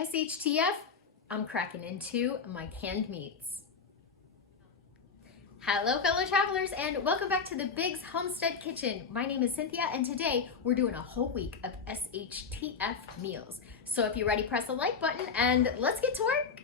SHTF, I'm cracking into my canned meats. Hello fellow travelers and welcome back to the Big's Homestead Kitchen. My name is Cynthia and today we're doing a whole week of SHTF meals. So if you're ready, press the like button and let's get to work.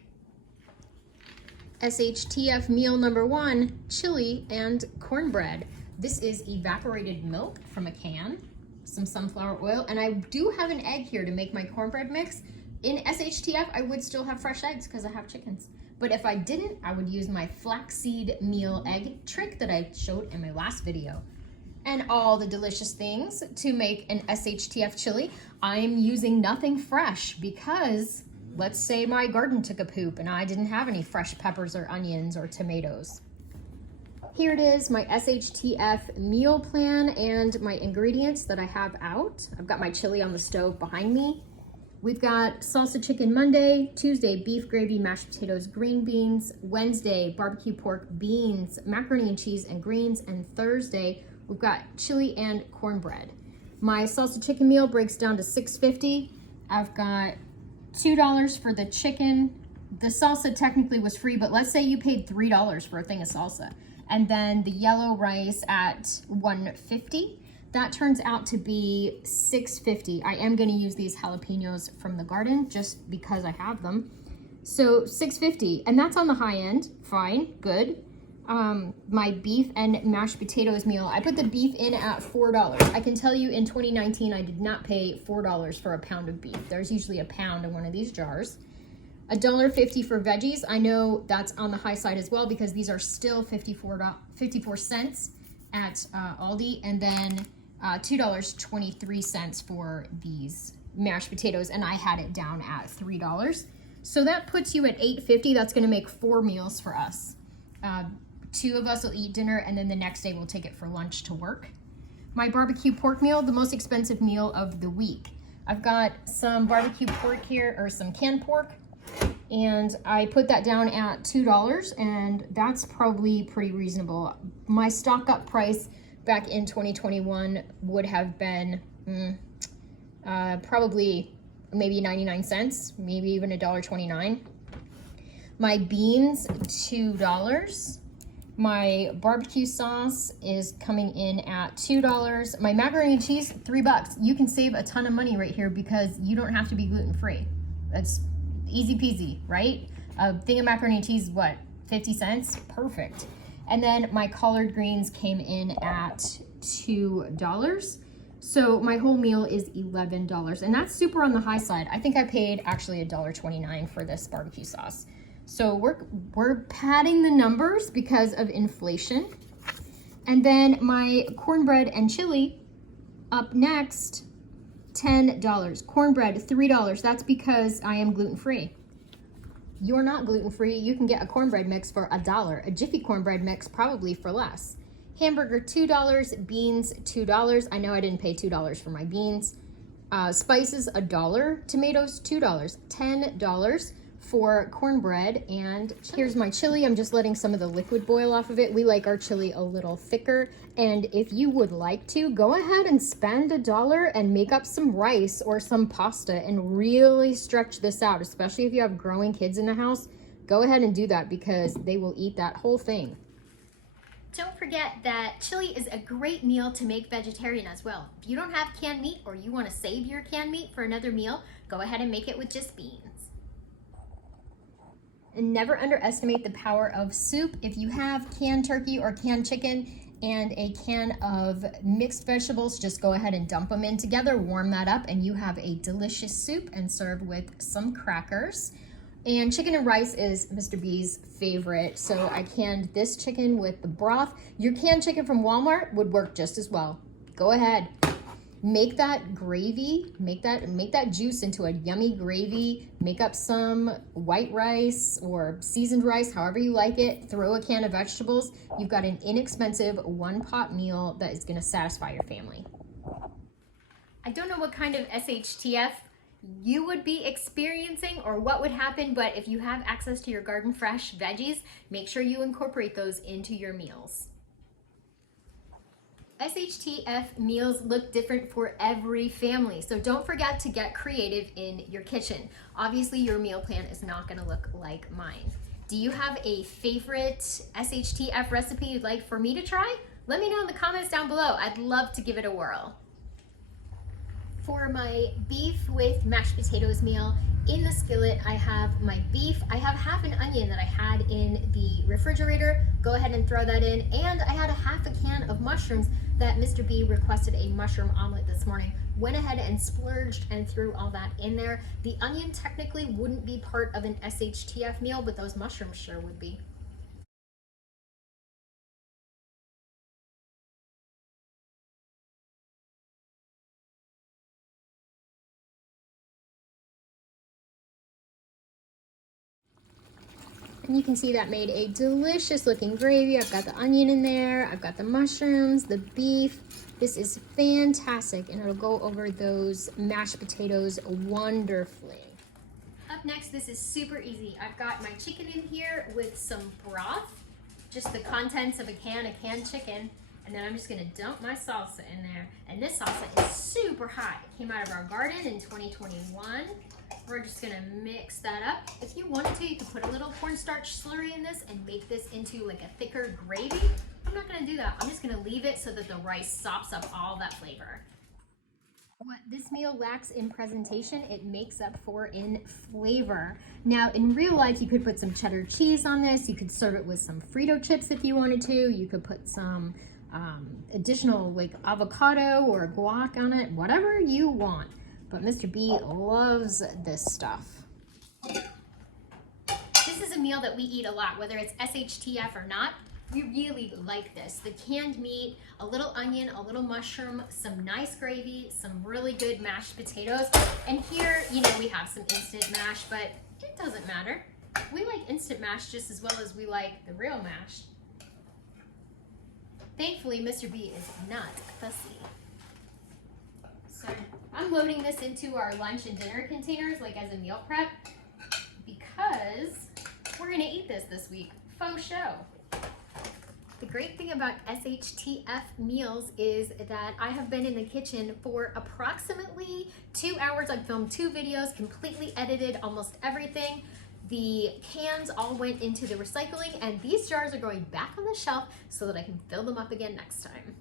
SHTF meal number 1, chili and cornbread. This is evaporated milk from a can, some sunflower oil, and I do have an egg here to make my cornbread mix. In SHTF, I would still have fresh eggs because I have chickens. But if I didn't, I would use my flaxseed meal egg trick that I showed in my last video. And all the delicious things to make an SHTF chili. I'm using nothing fresh because let's say my garden took a poop and I didn't have any fresh peppers or onions or tomatoes. Here it is, my SHTF meal plan and my ingredients that I have out. I've got my chili on the stove behind me. We've got salsa chicken Monday, Tuesday beef gravy, mashed potatoes, green beans, Wednesday barbecue pork, beans, macaroni and cheese and greens, and Thursday we've got chili and cornbread. My salsa chicken meal breaks down to $6.50. I've got $2 for the chicken. The salsa technically was free, but let's say you paid $3 for a thing of salsa. And then the yellow rice at $1.50. That turns out to be $6.50. I am going to use these jalapenos from the garden just because I have them. So $6.50, and that's on the high end. Fine, good. My beef and mashed potatoes meal, I put the beef in at $4. I can tell you in 2019, I did not pay $4 for a pound of beef. There's usually a pound in one of these jars. $1.50 for veggies. I know that's on the high side as well because these are still 54 cents at Aldi, and then $2.23 for these mashed potatoes, and I had it down at $3. So that puts you at $8.50. That's going to make 4 meals for us. 2 of us will eat dinner, and then the next day we'll take it for lunch to work. My barbecue pork meal, the most expensive meal of the week. I've got some barbecue pork here, or some canned pork, and I put that down at $2, and that's probably pretty reasonable. My stock up price back in 2021 would have been probably maybe 99 cents, maybe even $1.29. My beans, $2. My barbecue sauce is coming in at $2. My macaroni and cheese, $3. You can save a ton of money right here because you don't have to be gluten-free. That's easy peasy, right? A thing of macaroni and cheese is what, 50 cents? Perfect. And then my collard greens came in at $2. So my whole meal is $11, and that's super on the high side. I think I paid actually $1.29 for this barbecue sauce. So we're padding the numbers because of inflation. And then my cornbread and chili up next, $10. Cornbread, $3. That's because I am gluten-free. You're not gluten-free, you can get a cornbread mix for $1. A Jiffy cornbread mix probably for less. Hamburger, $2. Beans, $2. I know I didn't pay $2 for my beans. Spices, $1. Tomatoes, $2. $10 for cornbread. And here's my chili. I'm just letting some of the liquid boil off of it. We like our chili a little thicker. And if you would like to, go ahead and spend $1 and make up some rice or some pasta and really stretch this out, especially if you have growing kids in the house. Go ahead and do that because they will eat that whole thing. Don't forget that chili is a great meal to make vegetarian as well. If you don't have canned meat or you want to save your canned meat for another meal, go ahead and make it with just beans. And never underestimate the power of soup. If you have canned turkey or canned chicken and a can of mixed vegetables, just go ahead and dump them in together, warm that up, and you have a delicious soup and serve with some crackers. And chicken and rice is Mr. B's favorite. So I canned this chicken with the broth. Your canned chicken from Walmart would work just as well. Go ahead. Make that gravy, make that juice into a yummy gravy. Make up some white rice or seasoned rice, however you like it. Throw a can of vegetables. You've got an inexpensive one-pot meal that is going to satisfy your family. I don't know what kind of SHTF you would be experiencing or what would happen, but if you have access to your garden fresh veggies, make sure you incorporate those into your meals. SHTF meals look different for every family, so don't forget to get creative in your kitchen. Obviously, your meal plan is not gonna look like mine. Do you have a favorite SHTF recipe you'd like for me to try? Let me know in the comments down below. I'd love to give it a whirl. For my beef with mashed potatoes meal, in the skillet I have my beef. I have half an onion that I had in the refrigerator. Go ahead and throw that in. And I had a half a can of mushrooms that Mr. B requested a mushroom omelet this morning. Went ahead and splurged and threw all that in there. The onion technically wouldn't be part of an SHTF meal, but those mushrooms sure would be. And you can see that made a delicious looking gravy. I've got the onion in there, I've got the mushrooms, the beef. This is fantastic, and it'll go over those mashed potatoes wonderfully. Up next, this is super easy. I've got my chicken in here with some broth, just the contents of a can of canned chicken, and then I'm just gonna dump my salsa in there. And this salsa is super hot. It came out of our garden in 2021. We're just gonna mix that up. If you wanted to, you could put a little cornstarch slurry in this and make this into like a thicker gravy. I'm not gonna do that. I'm just gonna leave it so that the rice sops up all that flavor. What this meal lacks in presentation, it makes up for in flavor. Now, in real life, you could put some cheddar cheese on this. You could serve it with some Frito chips if you wanted to. You could put some additional like avocado or guac on it, whatever you want. But Mr. B loves this stuff. This is a meal that we eat a lot, whether it's SHTF or not. We really like this. The canned meat, a little onion, a little mushroom, some nice gravy, some really good mashed potatoes. And here, you know, we have some instant mash, but it doesn't matter. We like instant mash just as well as we like the real mash. Thankfully, Mr. B is not fussy. So I'm loading this into our lunch and dinner containers, like as a meal prep, because we're gonna eat this week. Faux show. The great thing about SHTF meals is that I have been in the kitchen for approximately 2 hours. I've filmed 2 videos, completely edited almost everything. The cans all went into the recycling, and these jars are going back on the shelf so that I can fill them up again next time.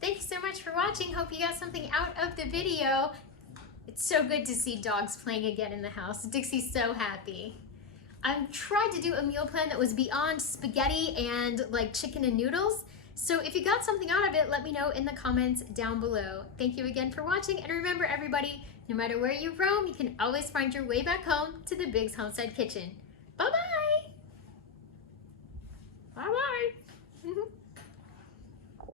Thank you so much for watching. Hope you got something out of the video. It's so good to see dogs playing again in the house. Dixie's so happy. I've tried to do a meal plan that was beyond spaghetti and like chicken and noodles. So if you got something out of it, let me know in the comments down below. Thank you again for watching. And remember everybody, no matter where you roam, you can always find your way back home to the Big's Homestead Kitchen.